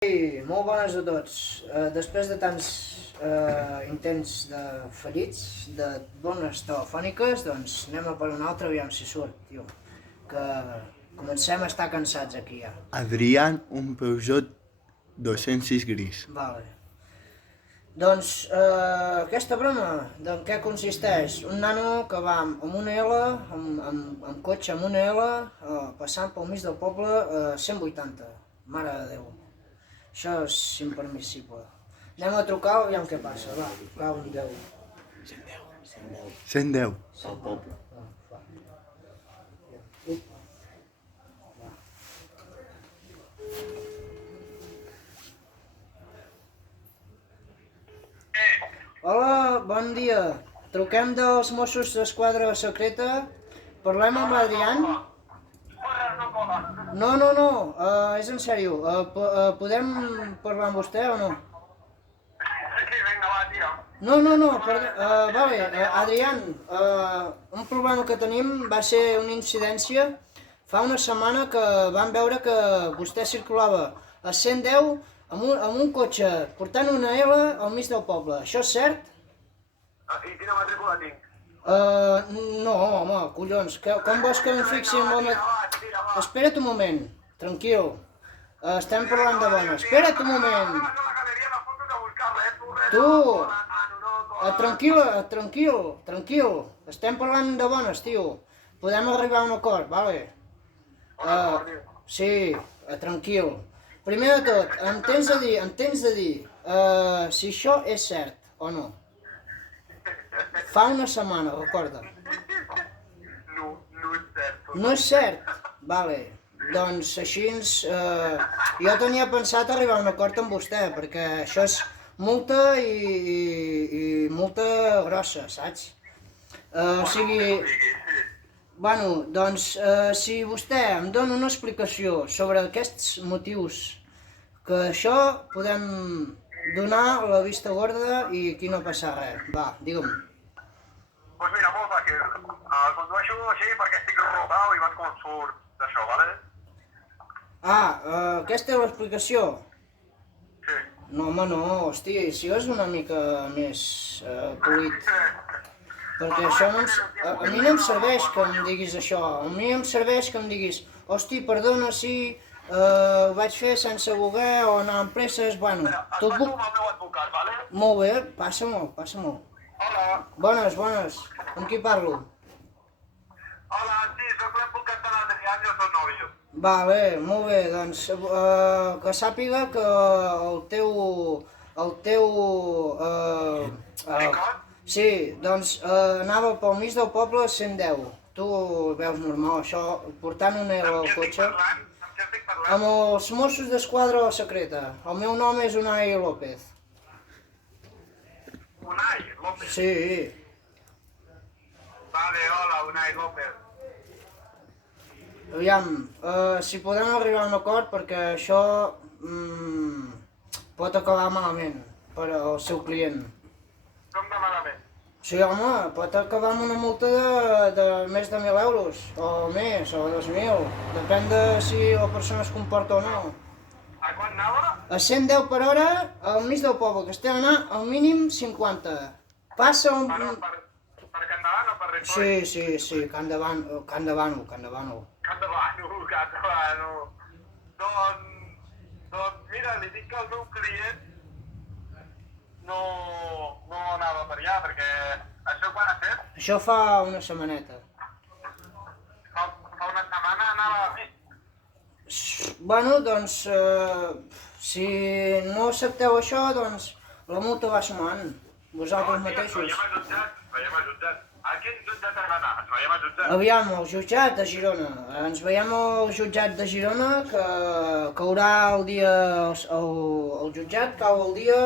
Ei, molt bones a tots. Després de tants intents de fallits, de bones telefòniques, doncs anem a per una altra, aviam si surt, tio. Que comencem a estar cansats aquí ja. Adrián, un Peugeot 206 gris. Vale. Doncs aquesta broma, en què consisteix? Un nano que va amb una L, amb cotxe amb una L, passant pel mig del poble a 180. Mare de Déu. Això és impermissible. Anem a trucar, aviam què passa, va, cau en Déu. 110. Al poble. Hola, bon dia. Truquem dels Mossos d'Esquadra secreta. Parlem amb l'Adrián? No, és en sèrio. Podem parlar amb vostè o no? No, vale, Adrián, un problema que tenim va ser una incidència. Fa una setmana que vam veure que vostè circulava a 110 amb un cotxe portant una L al mig del poble. Això és cert? I quina matrícula tinc? No, home, collons, com vols que em fixi en la... Espera't un moment, tranquil. Estem parlant de bona. Espera't un moment. Tranquil. Estem parlant de bones, tio. Podem arribar a un acord, vale? Sí, tranquil. Primer de tot, em tens de dir si això és cert o no. Fa una setmana, recorda. No és cert. No és cert? Vale. Doncs així jo tenia pensat arribar a un acord amb vostè, perquè això és multa i multa grossa, saps? O sigui... Bueno, doncs, si vostè em dona una explicació sobre aquests motius, que això podem donar la vista gorda i aquí no passa res. Va, digue'm. Doncs mira, molt fàcil. Condueixo així perquè estic rodau i vaig com surt d'això, vale? Aquesta és l'explicació? Sí. No, home, no, hosti, si és una mica més polit. Perquè això no a mi no em serveix que em diguis això, a mi em serveix que em diguis hosti, perdona, sí, ho vaig fer sense voler o anar amb presses, bueno... Et passo amb el meu advocat, vale? Molt bé, passa-m'ho. Hola. Bones, amb qui parlo? Hola, sí, soc l'advocat de l'Adrián, jo soc nòvio. Vale, molt bé, doncs que sàpiga que el teu... Ricot? Sí, doncs anava pel mig del poble a 110. Tu veus normal, això, portant una L al cotxe. Amb què estic parlant? Amb els Mossos d'Esquadra secreta. El meu nom és Unai López. Unai López. Sí. Vale, hola, Unai López. Aviam, si podem arribar a un acord perquè això pot acabar malament per al seu client. Com de malament? Sí, home, pot acabar amb una multa de més de 1.000 euros, o més, o 2.000. Depèn de si la persona es comporta o no. A quan anava? A 110 per hora, al mig del poble, que estem anant al mínim 50. Passa un... Per Can Davant o per Ripoll? Sí, Can Davant. Can Davant. Doncs mira, li dic que el meu client no anava per allà, perquè això quan ha fet? Això fa una setmaneta. Fa una setmana anava a mi. Bueno, doncs, si no accepteu això, doncs la multa va sumant, vosaltres mateixos. Veiem al jutjat. A quin jutjat has d'anar? Ens veiem al jutjat. Aviam, el jutjat de Girona. Ens veiem al jutjat de Girona, que caurà el dia... El jutjat cau el dia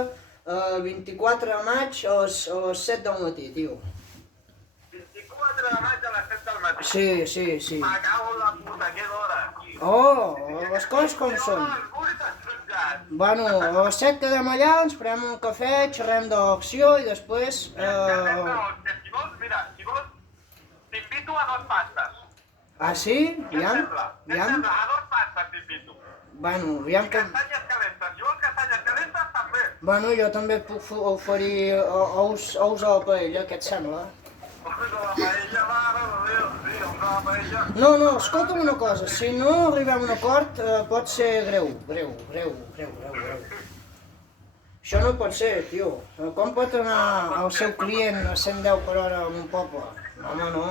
24 de maig a les 7 del matí, tio. 24 de maig a les 7 del matí? Sí. Me cago en la puta, que d'hora, tio. Oh, les coses com són. Bueno, a les 7 quedem allà, ens prenem un cafè, xerrem de l'acció i després... Si vols, t'invito a dos pastes. Ah, sí? Què et sembla? A dos pastes t'invito. Bueno, aviam que... Castanyes calentes. Jo castanyes calentes també. Bueno, jo també et puc oferir ous a la paella, què et sembla? Ous a la paella, mare de Déu, sí, ous a la paella. No, escolta'm una cosa, si no arribem a un acord pot ser greu. Això no pot ser, tio. Com pot anar el seu client a 110 per hora en un poble? Home, no.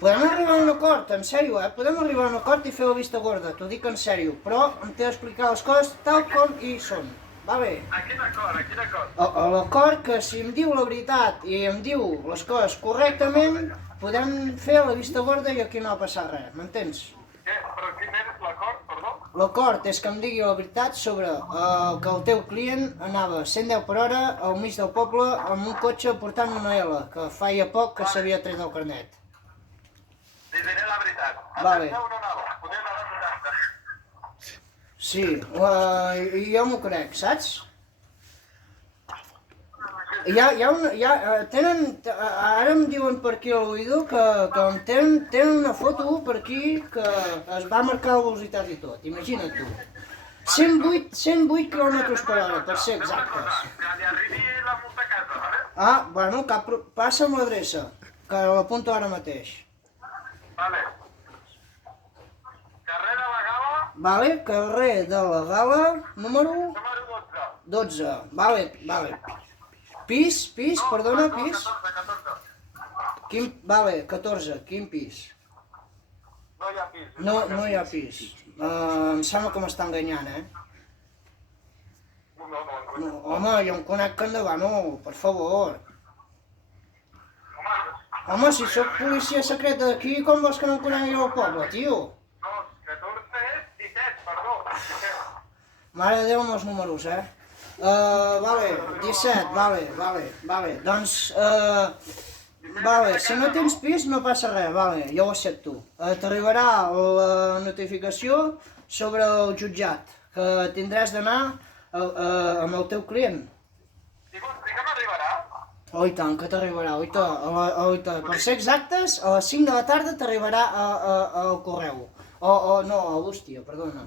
Podem arribar a un acord, en sèrio, podem arribar a un acord i fer la vista gorda, t'ho dic en sèrio, però em té d'explicar les coses tal com hi són, va bé? A quin acord? A l'acord que si em diu la veritat i em diu les coses correctament, podem fer la vista gorda i aquí no va passar res, m'entens? Però quin és l'acord, perdó? L'acord és que em digui la veritat sobre que el teu client anava 110 per hora al mig del poble amb un cotxe portant una L, que feia poc que s'havia tret el carnet. Li diré la veritat. Vale. No anava, poder anar a 90. Sí, jo m'ho crec, saps? Ara em diuen per aquí a l'oïdor que tenen una foto per aquí que es va marcar la velocitat i tot, imagina't tu. 108 km per hora, per ser exactes. Que li arribi la multa a casa, vale? Ah, bueno, passa'm l'adreça, que l'apunto ara mateix. Vale. Carrer de la Gala, Vale, carrer de la Gala, número número 12. 12, vale. Pis, perdona, pis. 14. Vale, 14, quin pis? No hi ha pis. No hi ha pis. Em sembla que m'està enganyant, eh? No, home, jo em conec que endavant, no, per favor. Home, si sóc policia secreta d'aquí, com vols que no em conegui al poble, tio? No, 14 és 17, perdó. 17. Mare de Déu amb els números, eh? Vale, 17, vale. Doncs, vale, si no tens pis no passa res, vale, jo ho accepto. T'arribarà la notificació sobre el jutjat, que tindràs d'anar amb el teu client. Sí que m'arribarà? Oh, i tant, que t'arribarà, oita. Per ser exactes, a les 5 de la tarda t'arribarà al correu. No, a l'Ústia, perdona.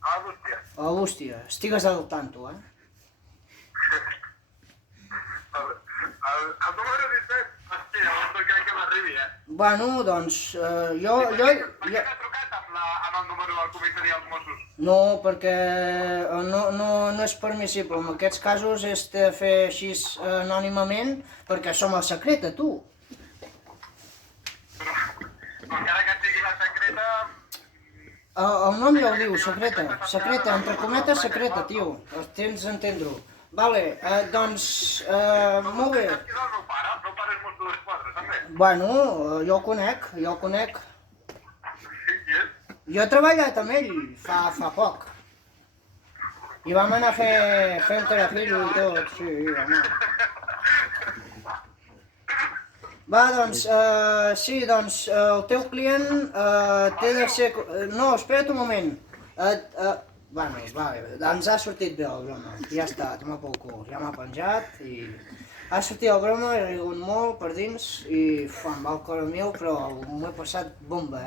Ah, hòstia. A l'Ústia, estigues al tanto, eh? El número 17, hòstia, no crec que m'arribi, eh? Bueno, doncs, Per què t'ha trucat amb el número del comissari dels Mossos? No, perquè no és permissible. En aquests casos és de fer així anònimament, perquè som el secreta, tu. Però encara que sigui la secreta... El nom ja ho diu, secreta. Secreta, entre cometes, secreta, tio. Tens d'entendre-ho. Vale, doncs, molt bé. Saps qui és el meu pare? El meu pare és Mosso d'Esquadra, també. Bueno, jo el conec. Qui és? Jo he treballat amb ell fa poc. I vam anar a fer el terapillo i tot, sí, home. Va, doncs, el teu client té de ser... No, espera't un moment. Bueno, vale, ens ha sortit bé el broma. Ja està, toma pel cul. Ja m'ha penjat i... Ha sortit el broma, he rigut molt per dins i em va el cor a mil, però m'ho he passat bomba,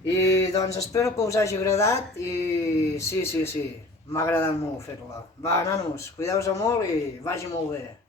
I doncs espero que us hagi agradat i sí, m'ha agradat molt fer-la. Va, nanos, cuideu-vos molt i vagi molt bé.